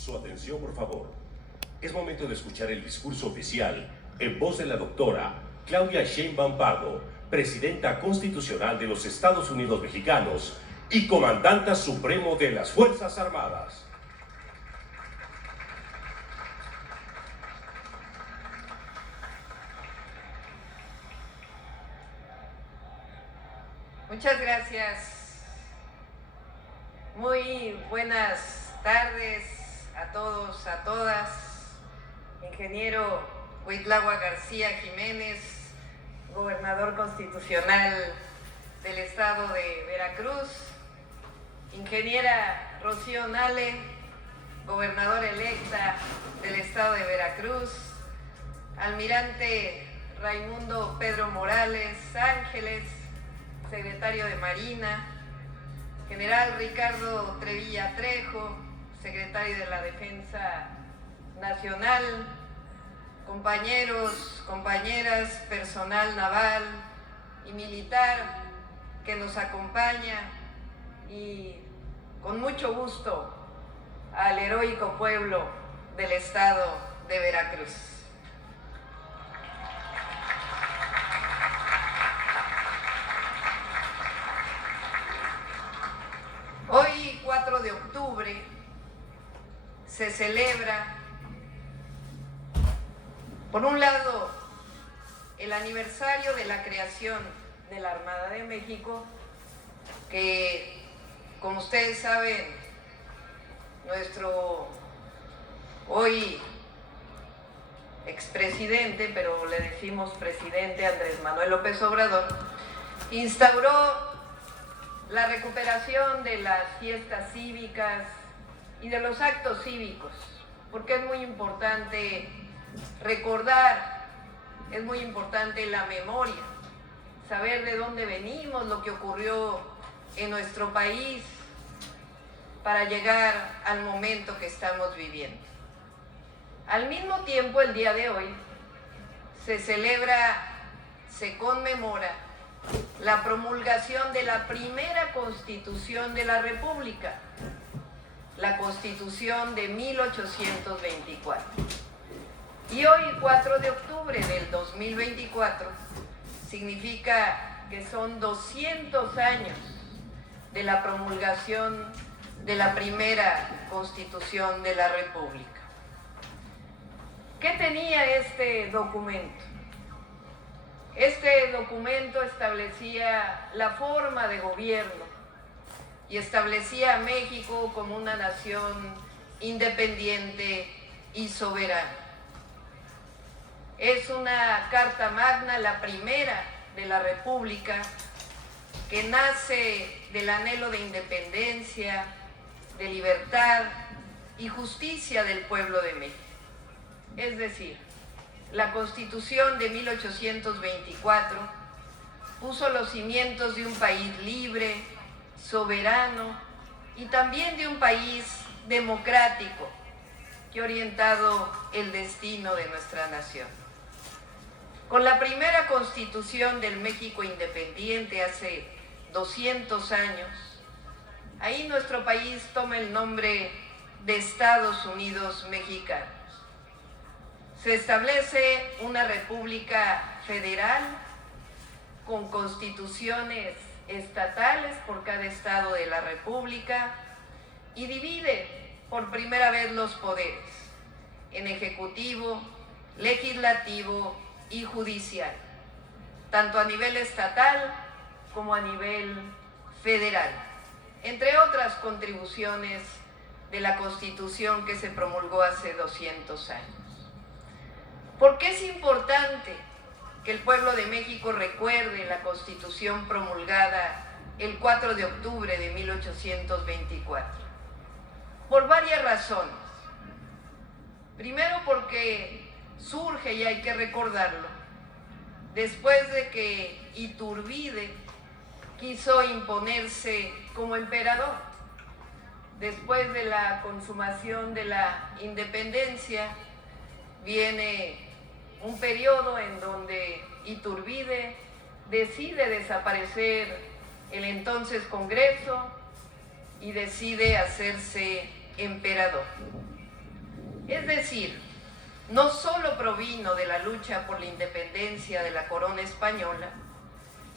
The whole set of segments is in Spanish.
Su atención, por favor. Es momento de escuchar el discurso oficial en voz de la doctora Claudia Sheinbaum Pardo, Presidenta Constitucional de los Estados Unidos Mexicanos y Comandante Supremo de las Fuerzas Armadas. Muchas gracias. Muy buenas tardes a todos, a todas. Ingeniero Cuitlahua García Jiménez, gobernador constitucional del estado de Veracruz. Ingeniera Rocío Nale, gobernadora electa del estado de Veracruz. Almirante Raimundo Pedro Morales Ángeles, secretario de Marina. General Ricardo Trevilla Trejo, secretario de la Defensa Nacional. Compañeros, compañeras, personal naval y militar que nos acompaña, y con mucho gusto al heroico pueblo del estado de Veracruz. Hoy, 4 de octubre, se celebra, por un lado, el aniversario de la creación de la Armada de México, que, como ustedes saben, nuestro hoy expresidente, pero le decimos presidente, Andrés Manuel López Obrador, instauró la recuperación de las fiestas cívicas y de los actos cívicos, porque es muy importante recordar, es muy importante la memoria, saber de dónde venimos, lo que ocurrió en nuestro país para llegar al momento que estamos viviendo. Al mismo tiempo, el día de hoy se celebra, se conmemora la promulgación de la primera Constitución de la República, la Constitución de 1824. Y hoy, 4 de octubre del 2024, significa que son 200 años de la promulgación de la primera Constitución de la República. ¿Qué tenía este documento? Este documento establecía la forma de gobierno y establecía a México como una nación independiente y soberana. Es una Carta Magna, la primera de la República, que nace del anhelo de independencia, de libertad y justicia del pueblo de México. Es decir, la Constitución de 1824 puso los cimientos de un país libre, soberano y también de un país democrático que ha orientado el destino de nuestra nación. Con la primera Constitución del México independiente hace 200 años, ahí nuestro país toma el nombre de Estados Unidos Mexicanos. Se establece una república federal con constituciones estatales por cada estado de la república y divide por primera vez los poderes en ejecutivo, legislativo y judicial, tanto a nivel estatal como a nivel federal, entre otras contribuciones de la Constitución que se promulgó hace 200 años. ¿Por qué es importante que el pueblo de México recuerde la Constitución promulgada el 4 de octubre de 1824? Por varias razones. Primero, porque surge, y hay que recordarlo, después de que Iturbide quiso imponerse como emperador. Después de la consumación de la independencia, viene un periodo en donde Iturbide decide desaparecer el entonces Congreso y decide hacerse emperador. Es decir, no solo provino de la lucha por la independencia de la corona española,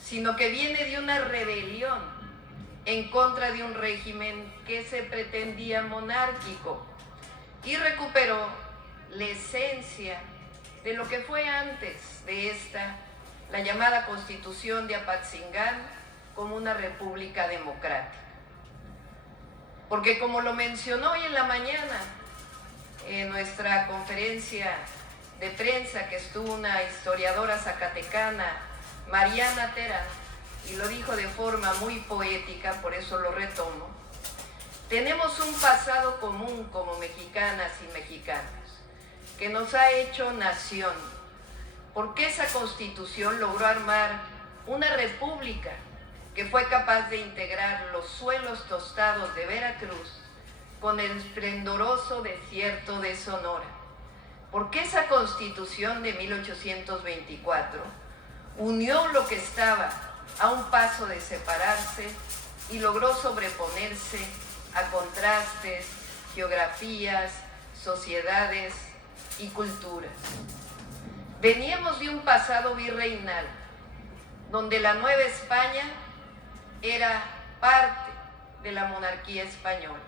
sino que viene de una rebelión en contra de un régimen que se pretendía monárquico y recuperó la esencia de lo que fue antes de esta, la llamada Constitución de Apatzingán, como una república democrática. Porque como lo mencionó hoy en la mañana en nuestra conferencia de prensa, que estuvo una historiadora zacatecana, Mariana Terán, y lo dijo de forma muy poética, por eso lo retomo, tenemos un pasado común como mexicanas y mexicanos, que nos ha hecho nación, porque esa Constitución logró armar una república que fue capaz de integrar los suelos tostados de Veracruz con el esplendoroso desierto de Sonora, porque esa Constitución de 1824 unió lo que estaba a un paso de separarse y logró sobreponerse a contrastes, geografías, sociedades y culturas. Veníamos de un pasado virreinal, donde la Nueva España era parte de la monarquía española.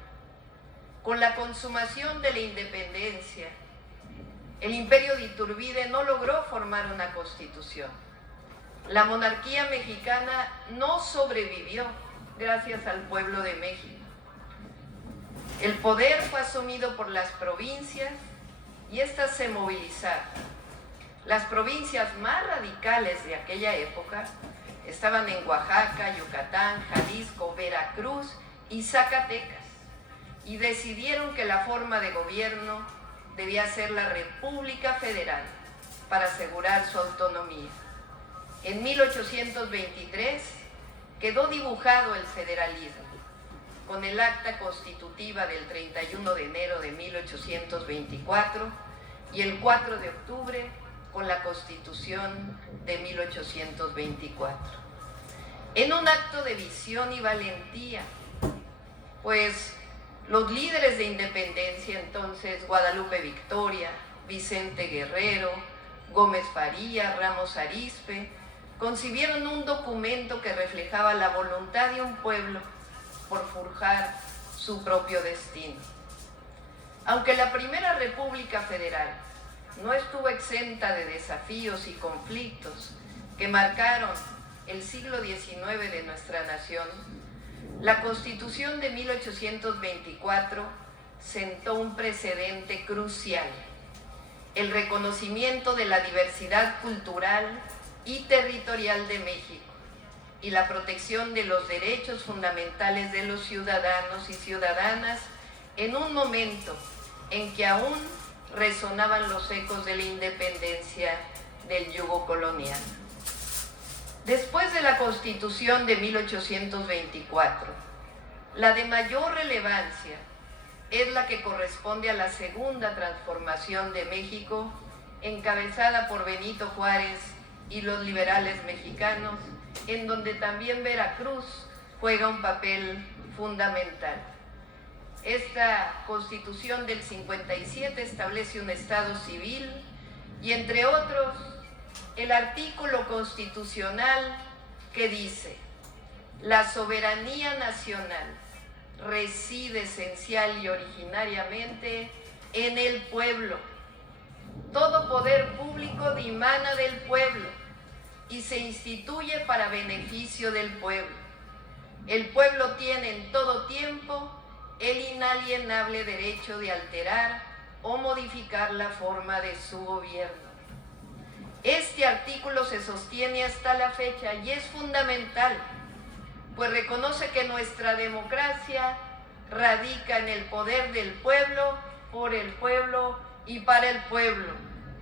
Con la consumación de la independencia, el imperio de Iturbide no logró formar una constitución. La monarquía mexicana no sobrevivió gracias al pueblo de México. El poder fue asumido por las provincias y éstas se movilizaron. Las provincias más radicales de aquella época estaban en Oaxaca, Yucatán, Jalisco, Veracruz y Zacatecas, y decidieron que la forma de gobierno debía ser la República Federal para asegurar su autonomía. En 1823 quedó dibujado el federalismo, con el acta constitutiva del 31 de enero de 1824 y el 4 de octubre con la Constitución de 1824. En un acto de visión y valentía, pues los líderes de independencia entonces, Guadalupe Victoria, Vicente Guerrero, Gómez Farías, Ramos Arizpe, concibieron un documento que reflejaba la voluntad de un pueblo por forjar su propio destino. Aunque la Primera República Federal no estuvo exenta de desafíos y conflictos que marcaron el siglo XIX de nuestra nación, la Constitución de 1824 sentó un precedente crucial: el reconocimiento de la diversidad cultural y territorial de México y la protección de los derechos fundamentales de los ciudadanos y ciudadanas en un momento en que aún resonaban los ecos de la independencia del yugo colonial. Después de la Constitución de 1824, la de mayor relevancia es la que corresponde a la segunda transformación de México, encabezada por Benito Juárez y los liberales mexicanos, en donde también Veracruz juega un papel fundamental. Esta Constitución del 57 establece un Estado civil y, entre otros, el artículo constitucional que dice: la soberanía nacional reside esencial y originariamente en el pueblo. Todo poder público dimana del pueblo y se instituye para beneficio del pueblo. El pueblo tiene en todo tiempo el inalienable derecho de alterar o modificar la forma de su gobierno. Este artículo se sostiene hasta la fecha y es fundamental, pues reconoce que nuestra democracia radica en el poder del pueblo, por el pueblo y para el pueblo.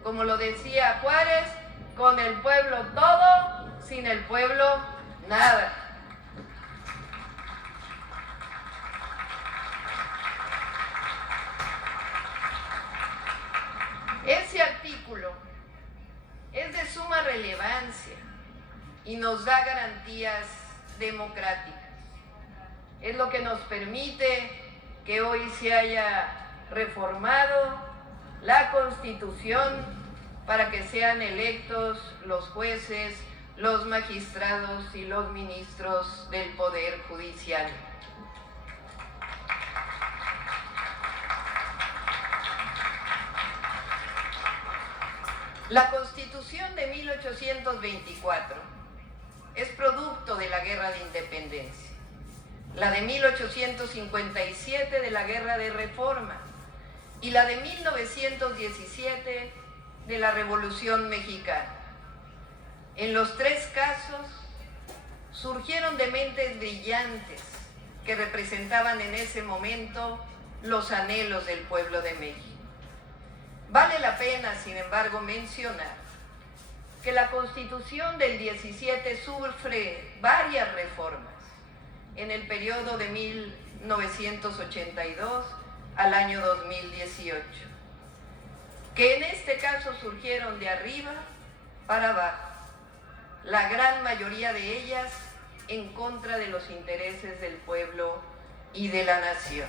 Como lo decía Juárez, con el pueblo todo, sin el pueblo nada. Ese artículo es de suma relevancia y nos da garantías democráticas. Es lo que nos permite que hoy se haya reformado la Constitución para que sean electos los jueces, los magistrados y los ministros del Poder Judicial. La Constitución de 1824 es producto de la Guerra de Independencia, la de 1857 de la Guerra de Reforma y la de 1917 de la Revolución Mexicana. En los tres casos surgieron de mentes brillantes que representaban en ese momento los anhelos del pueblo de México. Vale la pena, sin embargo, mencionar que la Constitución del 17 sufre varias reformas en el periodo de 1982 al año 2018, que en este caso surgieron de arriba para abajo, la gran mayoría de ellas en contra de los intereses del pueblo y de la nación.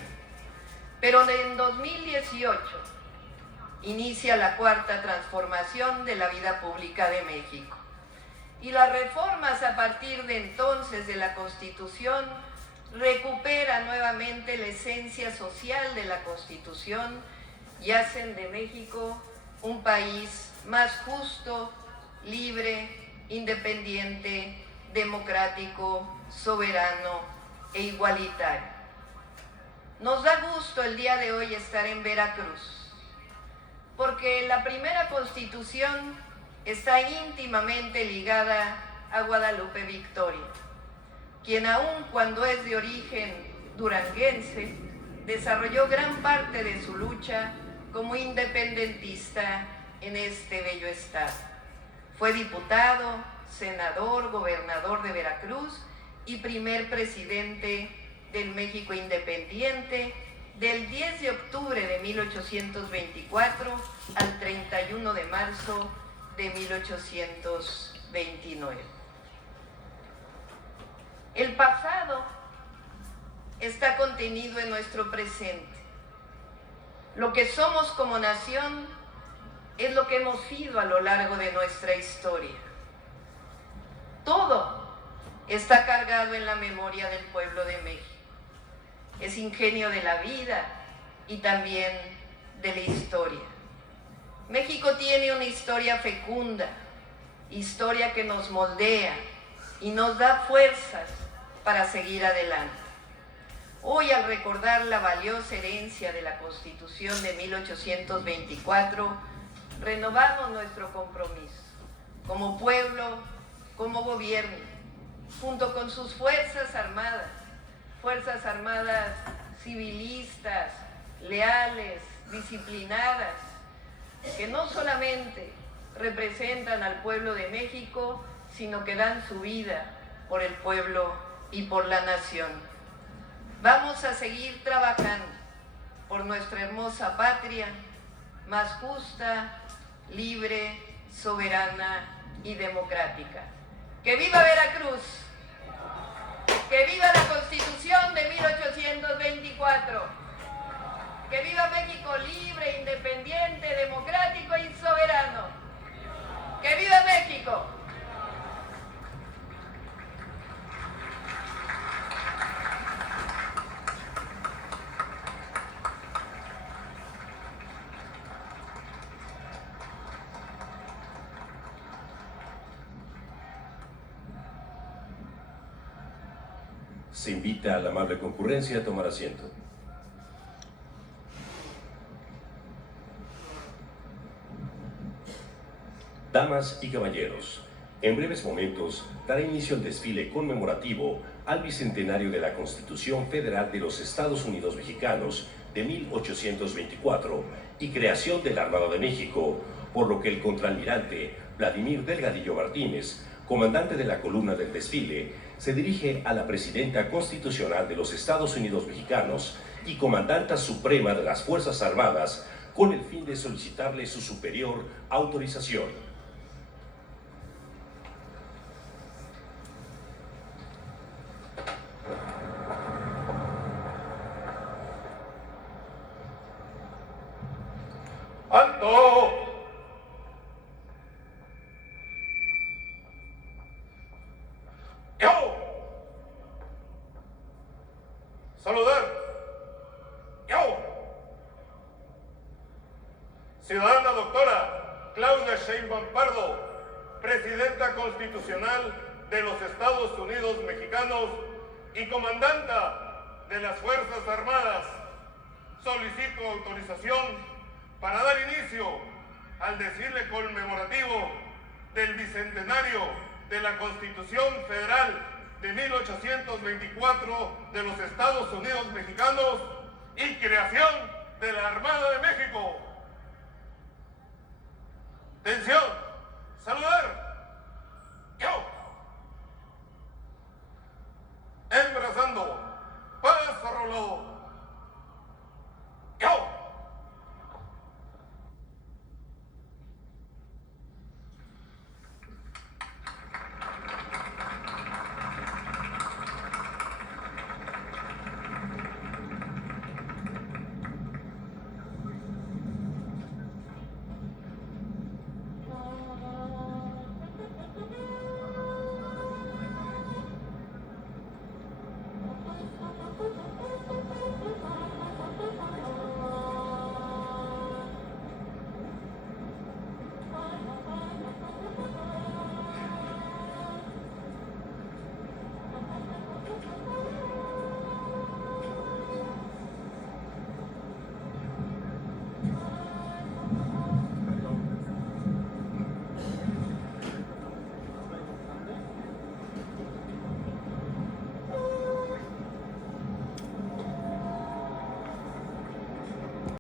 Pero en 2018 inicia la cuarta transformación de la vida pública de México. Y las reformas a partir de entonces de la Constitución recuperan nuevamente la esencia social de la Constitución y hacen de México un país más justo, libre, independiente, democrático, soberano e igualitario. Nos da gusto el día de hoy estar en Veracruz, porque la primera Constitución está íntimamente ligada a Guadalupe Victoria, quien aun cuando es de origen duranguense, desarrolló gran parte de su lucha como independentista en este bello estado. Fue diputado, senador, gobernador de Veracruz y primer presidente del México independiente del 10 de octubre de 1824 al 31 de marzo de 1829. El pasado está contenido en nuestro presente. Lo que somos como nación es lo que hemos sido a lo largo de nuestra historia. Todo está cargado en la memoria del pueblo de México. Es ingenio de la vida y también de la historia. México tiene una historia fecunda, historia que nos moldea y nos da fuerzas para seguir adelante. Hoy, al recordar la valiosa herencia de la Constitución de 1824, renovamos nuestro compromiso como pueblo, como gobierno, junto con sus fuerzas armadas civilistas, leales, disciplinadas, que no solamente representan al pueblo de México, sino que dan su vida por el pueblo y por la nación. Vamos a seguir trabajando por nuestra hermosa patria, más justa, libre, soberana y democrática. ¡Que viva Veracruz! ¡Que viva la Constitución de 1824! ¡Que viva México libre, independiente, democrático y soberano! ¡Que viva México! Se invita a la amable concurrencia a tomar asiento. Damas y caballeros, en breves momentos dará inicio el desfile conmemorativo al bicentenario de la Constitución Federal de los Estados Unidos Mexicanos de 1824 y creación de la Armada de México, por lo que el contraalmirante Vladimir Delgadillo Martínez, comandante de la columna del desfile, se dirige a la Presidenta Constitucional de los Estados Unidos Mexicanos y Comandanta Suprema de las Fuerzas Armadas con el fin de solicitarle su superior autorización. ¡Alto! ¡Yo! ¡Saludar! ¡Yo! Ciudadana doctora Claudia Sheinbaum Pardo, Presidenta Constitucional de los Estados Unidos Mexicanos y Comandanta de las Fuerzas Armadas, solicito autorización para dar inicio al desfile conmemorativo del Bicentenario de la Constitución Federal de 1824 de los Estados Unidos Mexicanos y creación de la Armada de México. Atención, saludar. Yo. Embrazando.